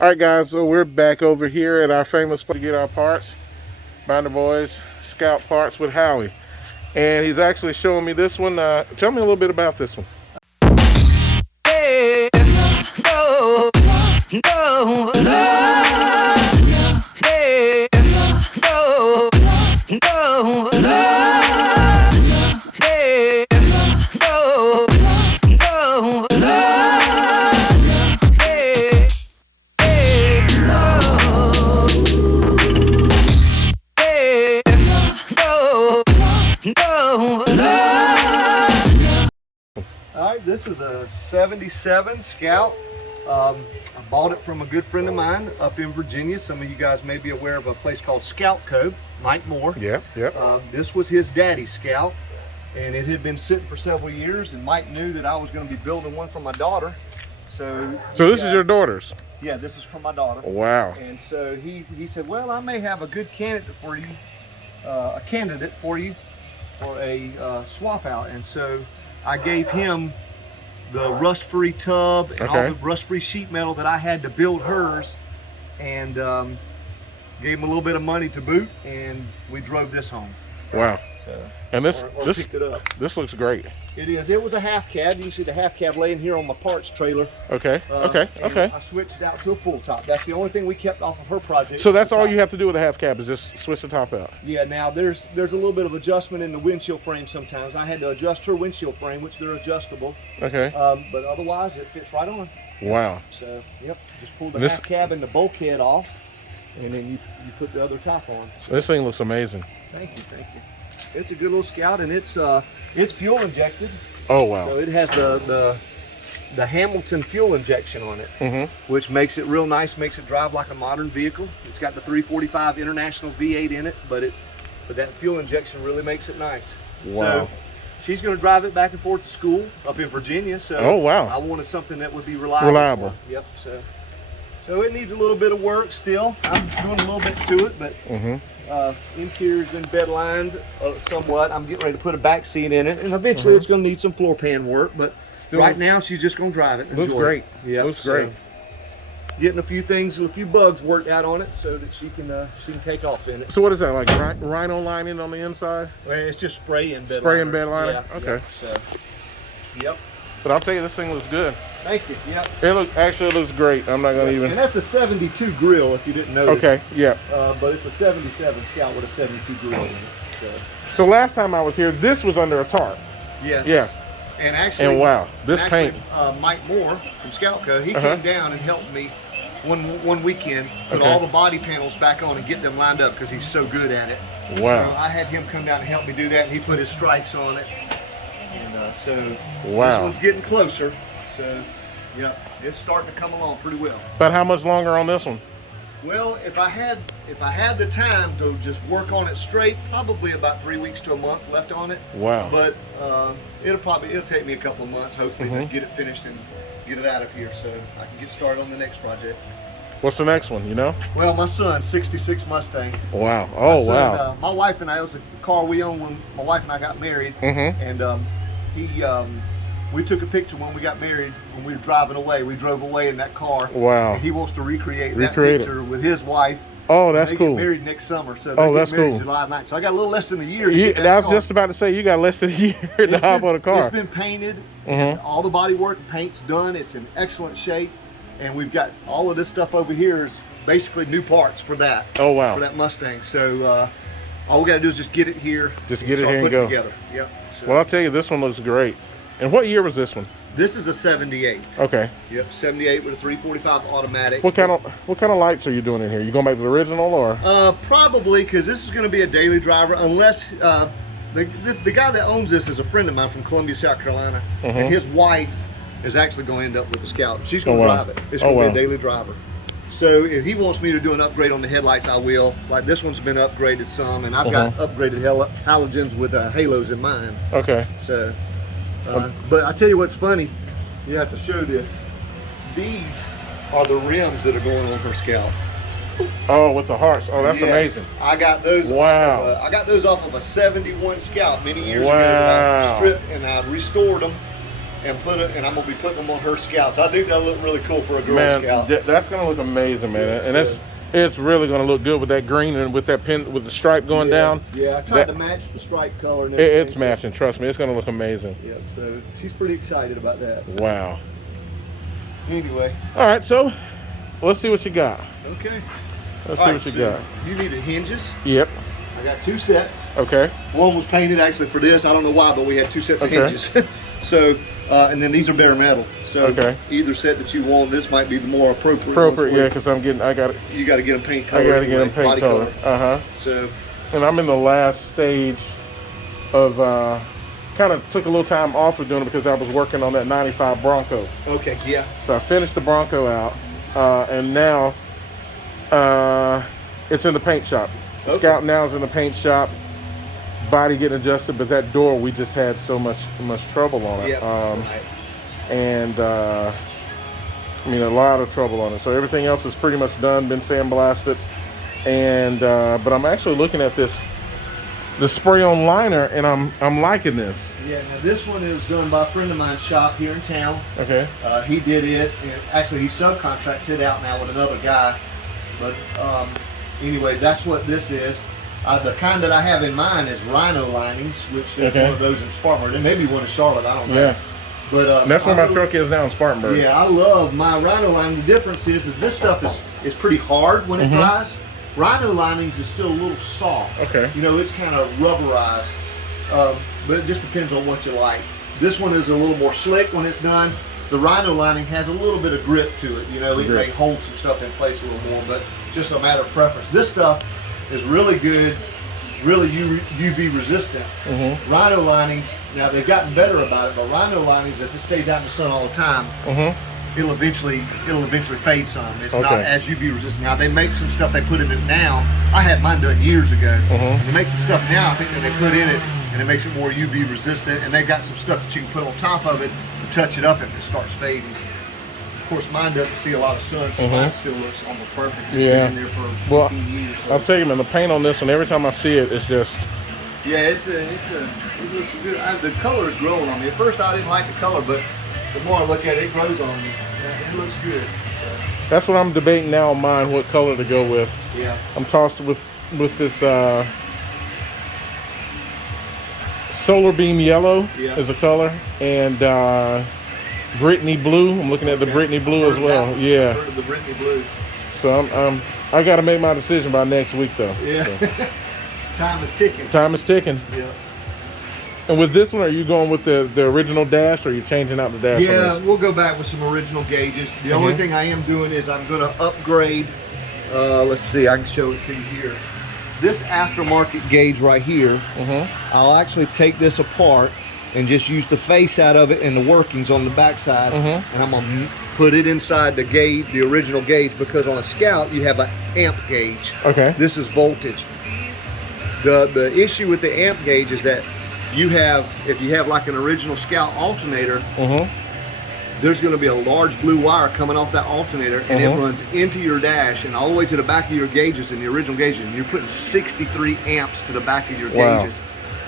All right, guys, so we're back over here at our famous place to get our parts, Binder Boys Scout Parts with Howie. And he's actually showing me this one. Tell me a little bit about this one. Hey, no, no, love. Hey, no, no, love. Hey, no, no, love. Hey, hey, no. Hey, no, no, love. All right, this is a 77 Scout. I bought it from a good friend of mine up in Virginia. Some of you guys may be aware of a place called Scout Co. Mike Moore. Yeah. This was his daddy's Scout, and it had been sitting for several years, and Mike knew that I was going to be building one for my daughter. So this is your daughter's? Yeah, this is for my daughter. Wow. And so he said, well, I may have a good candidate for you, for a swap out. And so I gave him the rust-free tub and all the rust-free sheet metal that I had to build hers, and gave him a little bit of money to boot, and we drove this home. Wow. So, and this picked it up. This looks great. It is. It was a half cab. You can see the half cab laying here on my parts trailer. Okay. And I switched it out to a full top. That's the only thing we kept off of her project. So that's all you have to do with a half cab is just switch the top out. Yeah. Now there's a little bit of adjustment in the windshield frame sometimes. I had to adjust her windshield frame, which they're adjustable. Okay. But otherwise it fits right on. Wow. So yep, just pull the half cab and the bulkhead off, and then you put the other top on. So, this thing looks amazing. Thank you. It's a good little Scout, and it's fuel injected. Oh wow. So it has the Hamilton fuel injection on it, which makes it real nice, makes it drive like a modern vehicle. It's got the 345 International V8 in it, but that fuel injection really makes it nice. Wow. So she's going to drive it back and forth to school up in Virginia. So oh wow. I wanted something that would be reliable. Yep. So it needs a little bit of work still. I'm doing a little bit to it, but interior's been bed lined somewhat. I'm getting ready to put a back seat in it, and eventually it's going to need some floor pan work, but right now she's just going to drive it and enjoy great. it. Yep. Looks great. Getting a few bugs worked out on it so that she can take off in it. So what is that, like rhino lining on the inside? Well, it's just spray and bed spray and bed liner. Yeah, okay. Yep. So yep. But I'll tell you, this thing looks good. Thank you. Yep. It looks great. I'm not gonna even. And that's a 72 grill, if you didn't notice. Okay. Yeah. But it's a 77 Scout with a 72 grill in it. So last time I was here, this was under a tarp. Yes. Yeah. And actually, wow, this paint. Mike Moore from Scout Co. He came down and helped me one weekend put all the body panels back on and get them lined up because he's so good at it. Wow. So I had him come down and help me do that, and he put his stripes on it. And so this one's getting closer. So yeah, it's starting to come along pretty well. But how much longer on this one? Well, if I had the time to just work on it straight, probably about 3 weeks to a month left on it. Wow. But it'll take me a couple of months, hopefully, to get it finished and get it out of here so I can get started on the next project. What's the next one, you know? Well, my son's 66 Mustang. Wow. Oh, wow. My wife and I, it was a car we owned when my wife and I got married. And we took a picture when we got married when we were driving away. We drove away in that car. Wow. And he wants to recreate that picture with his wife. Oh, that's cool. They get married next summer, so they're getting married July 9th. So I got a little less than a year to get that I was just about to say, you got less than a year to hop on a car. It's been painted. And all the bodywork and paint's done. It's in excellent shape. And we've got all of this stuff over here is basically new parts for that. Oh, wow. For that Mustang. So all we got to do is just get it here. Just get it here and go. Together. Yep. So, well, I'll tell you, this one looks great. And what year was this one? This is a 78. Okay. Yep, 78 with a 345 automatic. What kind of lights are you doing in here? You going back to the original or? Probably, because this is going to be a daily driver, unless the guy that owns this is a friend of mine from Columbia, South Carolina, and his wife is actually going to end up with the Scout. She's going to drive it. It's going to be a daily driver. So if he wants me to do an upgrade on the headlights, I will. Like this one's been upgraded some, and I've got upgraded halogens with halos in mine. Okay. So. But I tell you what's funny, you have to show this. These are the rims that are going on her Scout. Oh, with the hearts. Oh, that's amazing. I got those. Wow. I got those off of a '71 Scout many years ago. That I stripped and I restored them, and I'm gonna be putting them on her Scouts. I think that'll look really cool for a Girl Man, Scout. that's gonna look amazing, man. Yeah, And so- it's really gonna look good with that green and with that pin with the stripe going down. Yeah, I tried to match the stripe color and It's everything. matching. Trust me, it's gonna look amazing. Yeah, so she's pretty excited about that. Wow. Anyway, All right, so let's see what you got. okay. Let's All see right, what you so got. you needed hinges. Yep. I got 2 sets. Okay. One was painted actually for this. I don't know why, but we had 2 sets of Okay. hinges. So, and then these are bare metal. So Okay. either set that you want, this might be the more appropriate. Appropriate, one yeah, for because I got you. You got to get them paint color. I gotta get them anyway, paint body color. So, And I'm in the last stage of kind of took a little time off of doing it because I was working on that 95 Bronco. okay, yeah. So I finished the Bronco out, and now it's in the paint shop. The Okay. Scout now is in the paint shop, body getting adjusted, but that door we just had so much trouble on it. Yeah. Right. And I mean a lot of trouble on it. So everything else is pretty much done, been sandblasted, and but I'm actually looking at the spray-on liner, and I'm liking this. Yeah, now this one is done by a friend of mine's shop here in town. Okay. He did it, and actually he subcontracts it out now with another guy. But anyway, that's what this is. The kind that I have in mind is rhino linings, which there's Okay. one of those in Spartanburg. There may be one in Charlotte, I don't know. Yeah. But And that's where I my truck is now in Spartanburg. Yeah, I love my rhino lining. The difference is this stuff is pretty hard when it dries. Rhino linings is still a little soft. Okay. You know, it's kind of rubberized, but it just depends on what you like. This one is a little more slick when it's done. The rhino lining has a little bit of grip to it. You know, it may hold some stuff in place a little more, but just a matter of preference. This stuff is really good, really UV resistant. Rhino linings, now they've gotten better about it, but rhino linings, if it stays out in the sun all the time, it'll eventually fade some. It's not as UV resistant. Now they make some stuff they put in it now. I had mine done years ago. They make some stuff now I think that they put in it and it makes it more UV resistant, and they've got some stuff that you can put on top of it to touch it up if it starts fading. Of course mine doesn't see a lot of sun, so mine still looks almost perfect. It's been in there for 15 years. So. I'll tell you, man, the paint on this one, every time I see it, it's just... Yeah, it looks good. The color is growing on me. At first I didn't like the color, but the more I look at it, it grows on me. Yeah, it looks good. So, That's what I'm debating now on mine, what color to go with. yeah. I'm tossed with this solar beam yellow is a color, and Brittany blue. I'm looking at the Brittany blue as well. Yeah. Heard of the Brittany blue. So I got to make my decision by next week though. Yeah. So, Time is ticking. time is ticking. Yeah. And with this one, are you going with the original dash, or are you changing out the dash? Yeah, on this? we'll go back with some original gauges. The only thing I am doing is I'm going to upgrade. Let's see, I can show it to you here. This aftermarket gauge right here, I'll actually take this apart and just use the face out of it and the workings on the backside, and I'm going to put it inside the gauge, the original gauge, because on a Scout you have an amp gauge. Okay. This is voltage. The issue with the amp gauge is that if you have like an original Scout alternator, there's going to be a large blue wire coming off that alternator, and it runs into your dash and all the way to the back of your gauges in the original gauges, and you're putting 63 amps to the back of your gauges.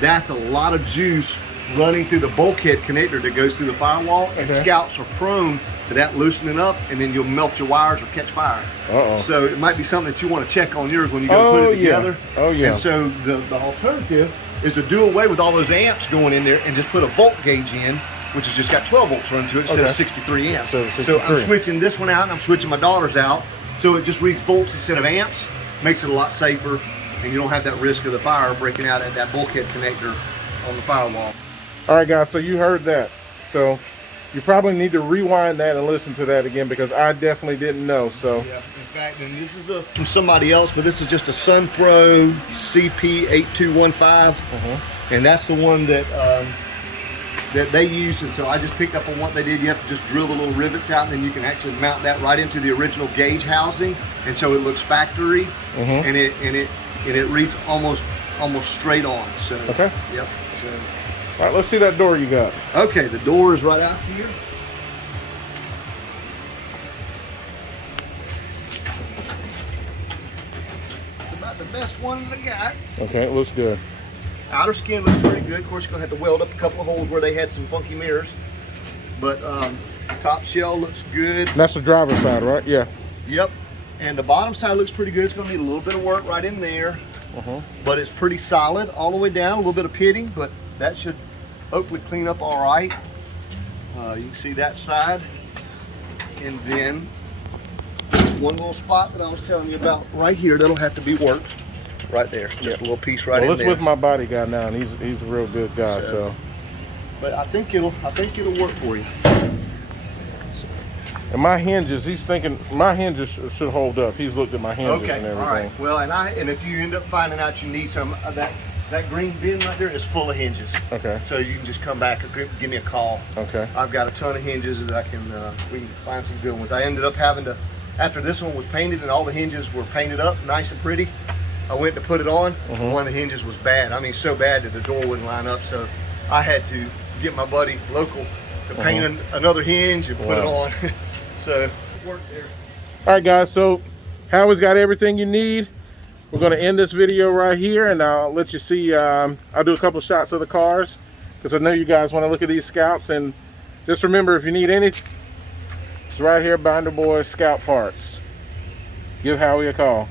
That's a lot of juice running through the bulkhead connector that goes through the firewall, and Scouts are prone to that loosening up, and then you'll melt your wires or catch fire. So it might be something that you want to check on yours when you go put it together. And so the alternative is to do away with all those amps going in there and just put a volt gauge in, which has just got 12 volts run to it instead of 63 amps. So I'm switching this one out, and I'm switching my daughter's out, so it just reads volts instead of amps. Makes it a lot safer, and you don't have that risk of the fire breaking out at that bulkhead connector on the firewall. All right, guys, so you heard that. So you probably need to rewind that and listen to that again, because I definitely didn't know. So yeah, in fact, and this is from somebody else, but this is just a SunPro CP8215, and that's the one that that they use. And so I just picked up on what they did. You have to just drill the little rivets out, and then you can actually mount that right into the original gauge housing, and so it looks factory, and it reads almost straight on. So okay. Yep. So, all right, let's see that door you got. okay, the door is right out here. It's about the best one I got. Okay, it looks good. Outer skin looks pretty good. Of course, you're gonna have to weld up a couple of holes where they had some funky mirrors. But top shell looks good. That's the driver's side, right? Yeah. Yep. And the bottom side looks pretty good. It's going to need a little bit of work right in there. But it's pretty solid all the way down. A little bit of pitting, but that should hopefully clean up all right. You can see that side. And then one little spot that I was telling you about right here that'll have to be worked. Right there. Just a little piece right in Well, there. it's with my body guy now, and he's a real good guy. So. But I think it'll work for you. And my hinges, he's thinking my hinges should hold up. He's looked at my hinges and everything. All right. Well, and if you end up finding out you need some of that green bin right there is full of hinges. Okay. So you can just come back or give me a call. Okay. I've got a ton of hinges that we can find some good ones. I ended up having to, after this one was painted and all the hinges were painted up nice and pretty, I went to put it on. One of the hinges was bad. I mean, so bad that the door wouldn't line up. So I had to get my buddy local to paint another hinge and put it on. So it worked there. All right, guys. So Howie's got everything you need. We're going to end this video right here, and I'll let you see. I'll do a couple shots of the cars because I know you guys want to look at these Scouts. And just remember, if you need any, it's right here, Binder Boys Scout Parts. Give Howie a call.